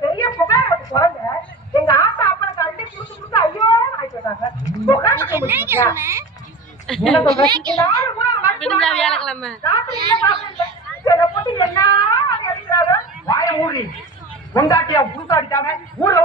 பெரிய புகை எனக்கு குழந்தை எங்க ஆத்தா அப்பனுக்கு அள்ளி குடுத்து குடுத்து ஐயோ ஆயிட்டு வியாழக்கிழமை வாய மூடி கொண்டாட்டியா புதுசாடிட்டாங்க ஊர்ல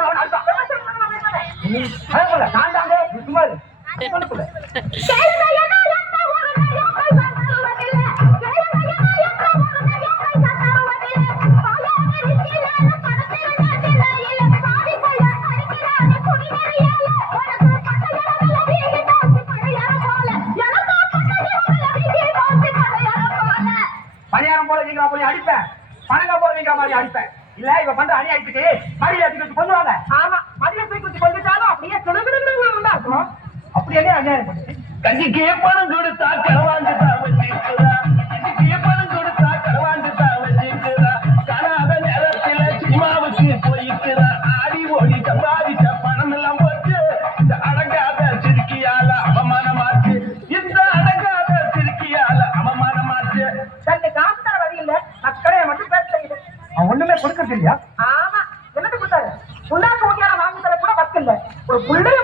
பணியாரம் போல நீங்க போய் அடிப்பேன் பணங்க போல நீங்க மாதிரி அடிப்பேன் இல்ல இவ பண்ற அநியாயத்துக்கு மடியில தூக்கி வச்சு கொள்ளுவாங்க ஆமா மடியில தூக்கி வச்சு கொண்டுட்டாலும் அப்படியே துணுகுடுன்னு இருக்கும் அப்படி என்ன அநியாயம் பண்ணுது கஞ்சிக்கு பணம் கொடுத்தா களவாண்டு தான் வச்சிருக்கிறா கஞ்சிக்கு பணம் கொடுத்தா களவாண்டு தான் வச்சிருக்கிறா காணாத நேரத்துல சினிமாவுக்கு போயிருக்கிறா ஆடி ஓடி சம்பாதிச்ச பணம் எல்லாம் போச்சு இந்த அடங்காத சிறுக்கியால அவமானமாச்சு இந்த அடங்காத சிறுக்கியால அவமானமாச்சு தன்னை காசுதர வழி இல்ல மக்களே மட்டும் பேச செய்யுது ஒண்ணுமே கொடுக்கறது இல்லையா ஆமா என்னது கொடுத்தாரு புண்ணாக்கு ஊட்டியார வாங்கி தர கூட பத்து இல்ல ஒரு புள்ளைய